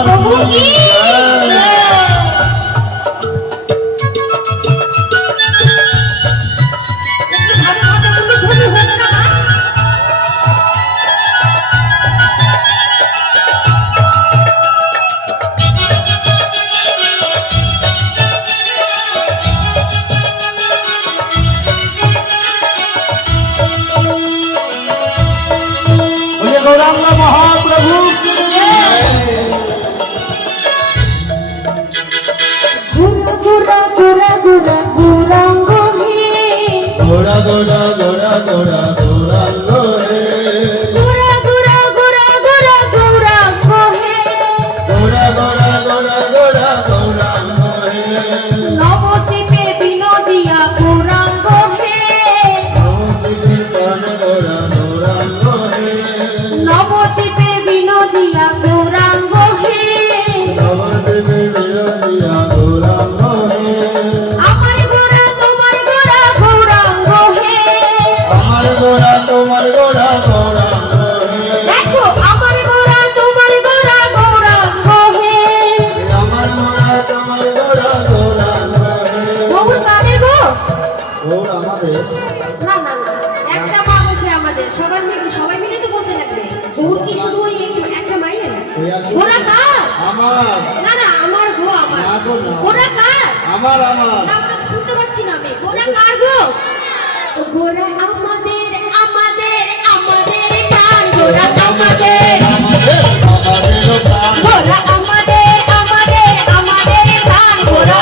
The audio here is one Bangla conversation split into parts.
प्रभु की गौरांग महाप्रभु गुरा गुरा गुरा गौरांग गोरा गोरा गोरा गोरा गौरांग गुरा गुरा गुरा गुरा गौरांग गोरा गोरा गोरा गोरा गौरांग नवद्वीपे विनोदिया गौरांग नवद्वीपे विनोदिया गौरांग আমার গোরা তোমার গোরা গৌরাঙ্গ হে আমার গোরা তোমার গোরা গৌরাঙ্গ দেখো আমার গোরা তোমার গোরা গৌরাঙ্গ হে আমার গোরা তোমার গোরা গৌরাঙ্গ গৌর কাদের গো গৌর আমাদের না না না একটা মা হচ্ছে আমাদের সবাই মিলে তো বলতে লাগবে গৌর কি শুধু ওই একটা মাইয়ের গোরা কার আমার না না আমার গো আমার না গো না গোরা কার আমার আমার না আমরা শুনতে পাচ্ছি না আমি গোরা কার গো গোরা আমাদের আমাদের আমাদের প্রাণ গোরা আমাদের গোরা আমাদের আমাদের আমাদের প্রাণ গোরা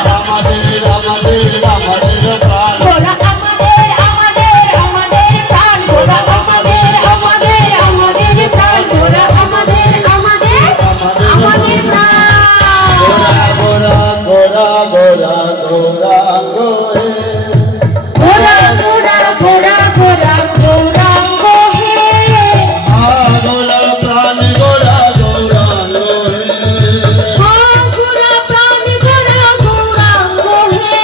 গোরা আমাদের আমাদের আমাদের প্রাণ গোরা আমাদের আমাদের আমাদের প্রাণ গোরা আমাদের আমাদের আমাদের প্রাণ গোরা গোরা গোরা গৌরাঙ্গ গোরা গোরা গোরা গোরা গৌরাঙ্গ হে গোরা প্রাণ গোরা গৌরাঙ্গ গোরা প্রাণ গোরা গৌরাঙ্গ হে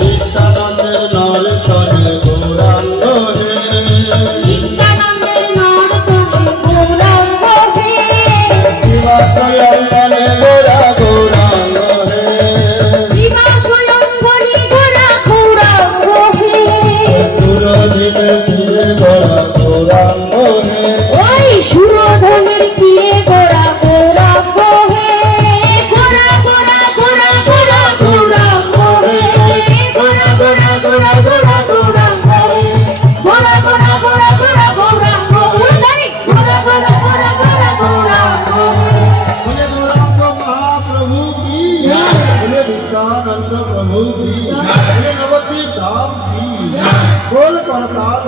নিত্যানন্দের নর চলে গৌরাঙ্গ নিত্যানন্দের নর্তনে গৌরাঙ্গ হে শিবাশয়নে গোরা গৌরাঙ্গ শিবা স্বয়ংবরী গোরা গৌরাঙ্গ হে সুরজিতে ফিরে গোরা গৌরাঙ্গ ওই সুরধনের কিয়ে গোরা গৌরাঙ্গ হে গোরা গোরা গোরা গোরা গৌরাঙ্গ হে গোরা গোরা গোরা গোরা গৌরাঙ্গ হে গোরা গোরা গোরা গোরা গৌরাঙ্গ উড়ানি গোরা গোরা গোরা গোরা গৌরাঙ্গ बोले गौरांग महाप्रभु की जय बोले नित्यानंद प्रभु की जय बोले नवद्वीप धाम की जय बोल करताल